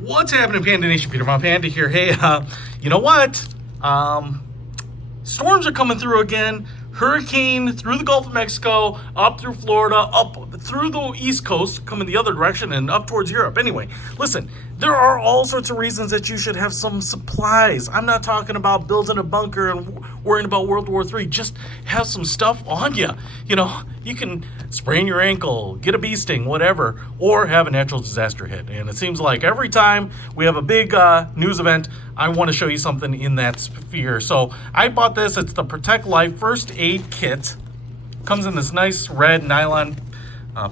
What's happening, Panda Nation? Peter Von Panda here. Hey, you know what? Storms are coming through again. Hurricane through the Gulf of Mexico, up through Florida, up through the East Coast, coming the other direction, and up towards Europe. Anyway, listen, there are all sorts of reasons that you should have some supplies. I'm not talking about building a bunker and worrying about World War III. Just have some stuff on you. You know, you can sprain your ankle, get a bee sting, whatever, or have a natural disaster hit. And it seems like every time we have a big news event, I want to show you something in that sphere. So I bought this. It's the Protect Life First Aid Kit. Comes in this nice red nylon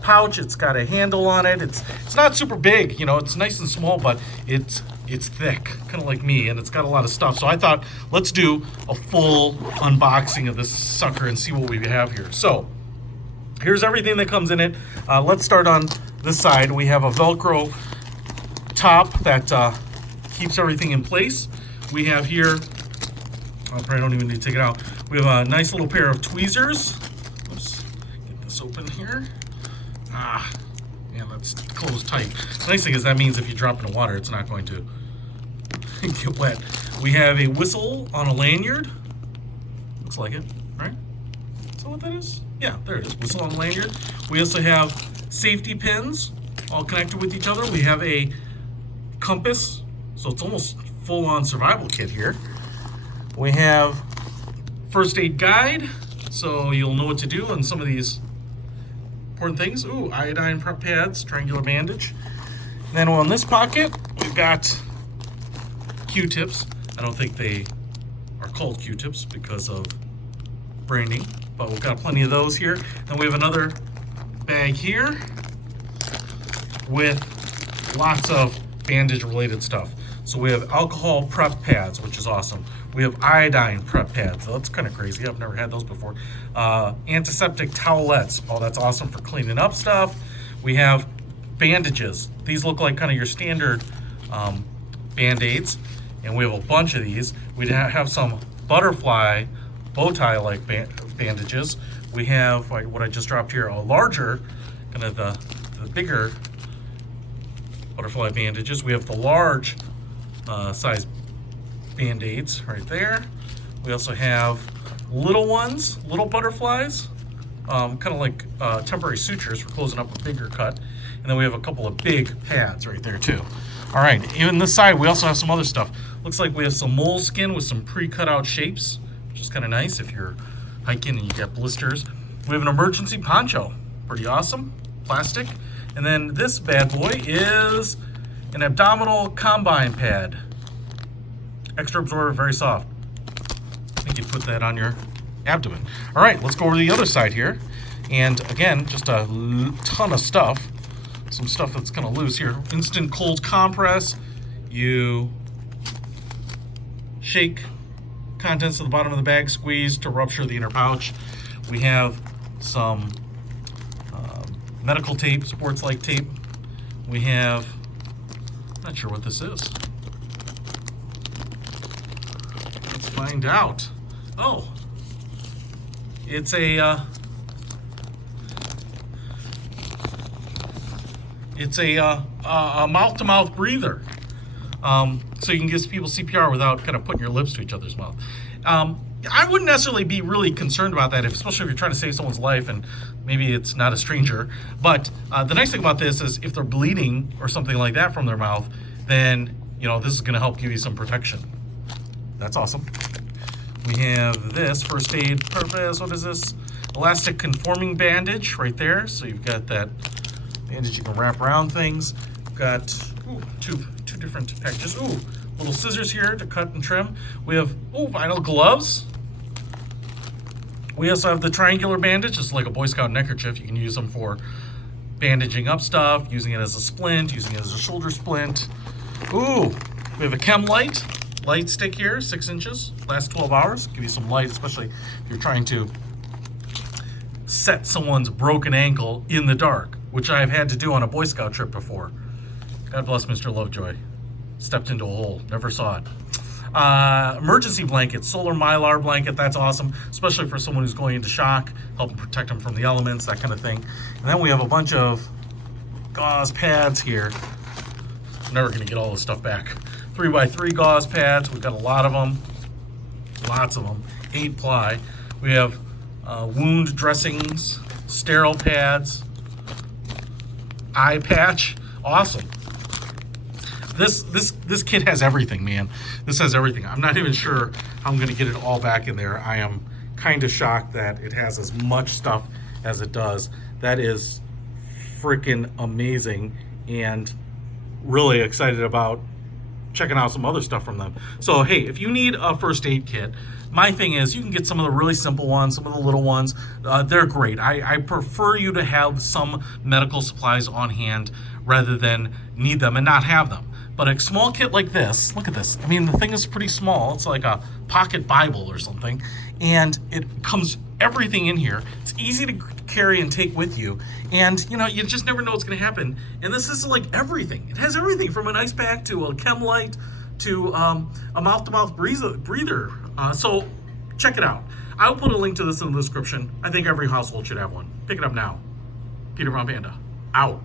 pouch. It's got a handle on it. It's not super big, you know. It's nice and small, but it's thick, kind of like me, and it's got a lot of stuff. So I thought, let's do a full unboxing of this sucker and see what we have here. So here's everything that comes in it. Let's start on this side. We have a Velcro top that keeps everything in place. We have here, I probably don't even need to take it out. We have a nice little pair of tweezers. Oops, get this open here. Yeah, that's closed tight. The nice thing is that means if you drop it in water, it's not going to get wet. We have a whistle on a lanyard. Looks like it, right? Is that what that is? Yeah, there it is, whistle on a lanyard. We also have safety pins all connected with each other. We have a compass, so it's almost full-on survival kit here. We have first aid guide, so you'll know what to do on some of these important things. Ooh, iodine prep pads, triangular bandage. And then on this pocket, we've got Q-tips. I don't think they are called Q-tips because of branding, but we've got plenty of those here. Then we have another bag here with lots of bandage-related stuff. So we have alcohol prep pads, which is awesome. We have iodine prep pads. So that's kind of crazy. I've never had those before. Antiseptic towelettes. Oh, that's awesome for cleaning up stuff. We have bandages. These look like kind of your standard Bandaids, and we have a bunch of these. We have some butterfly bow tie-like bandages. We have, like what I just dropped here, a larger, kind of the bigger butterfly bandages. We have the large size Band-Aids right there. We also have little ones, little butterflies, kind of like temporary sutures for closing up a bigger cut. And then we have a couple of big pads right there too. All right, even this side, we also have some other stuff. Looks like we have some moleskin with some pre-cut out shapes, which is kind of nice if you're hiking and you get blisters. We have an emergency poncho, pretty awesome, plastic. And then this bad boy is an abdominal combine pad. Extra absorbent, very soft. I think you put that on your abdomen. All right, let's go over to the other side here. And again, just a ton of stuff. Some stuff that's gonna lose here. Instant cold compress. You shake contents of the bottom of the bag, squeeze to rupture the inner pouch. We have some medical tape, sports-like tape. We have, not sure what this is. Let's find out. Oh, it's a mouth-to-mouth breather. So you can give people CPR without kind of putting your lips to each other's mouth. I wouldn't necessarily be really concerned about that, especially if you're trying to save someone's life and maybe it's not a stranger. But the nice thing about this is if they're bleeding or something like that from their mouth, then, you know, this is going to help give you some protection. That's awesome. We have this first aid purpose. What is this? Elastic conforming bandage right there. So you've got that bandage you can wrap around things. We've got two different packages. Ooh, little scissors here to cut and trim. We have vinyl gloves. We also have the triangular bandage. It's like a Boy Scout neckerchief. You can use them for bandaging up stuff, using it as a splint, using it as a shoulder splint. Ooh, we have a chem light stick here, 6 inches, lasts 12 hours. Give you some light, especially if you're trying to set someone's broken ankle in the dark, which I've had to do on a Boy Scout trip before. God bless Mr. Lovejoy. Stepped into a hole, never saw it. Emergency blanket, solar mylar blanket, that's awesome, especially for someone who's going into shock, helping protect them from the elements, that kind of thing. And then we have a bunch of gauze pads here I'm never going to get all this stuff back. 3x3 gauze pads. We've got a lot of them. Lots of them. 8-ply. We have wound dressings, sterile pads, eye patch. Awesome. This kit has everything, man. This has everything. I'm not even sure how I'm going to get it all back in there. I am kind of shocked that it has as much stuff as it does. That is freaking amazing, and really excited about checking out some other stuff from them. So hey, if you need a first aid kit, my thing is you can get some of the really simple ones, some of the little ones. They're great. I prefer you to have some medical supplies on hand rather than need them and not have them. But a small kit like this, look at this. I mean, the thing is pretty small. It's like a pocket Bible or something. And it comes everything in here. It's easy to carry and take with you. And, you know, you just never know what's going to happen. And this is like everything. It has everything from an ice pack to a chem light to a mouth-to-mouth breather. So check it out. I'll put a link to this in the description. I think every household should have one. Pick it up now. Peter from Panda, out.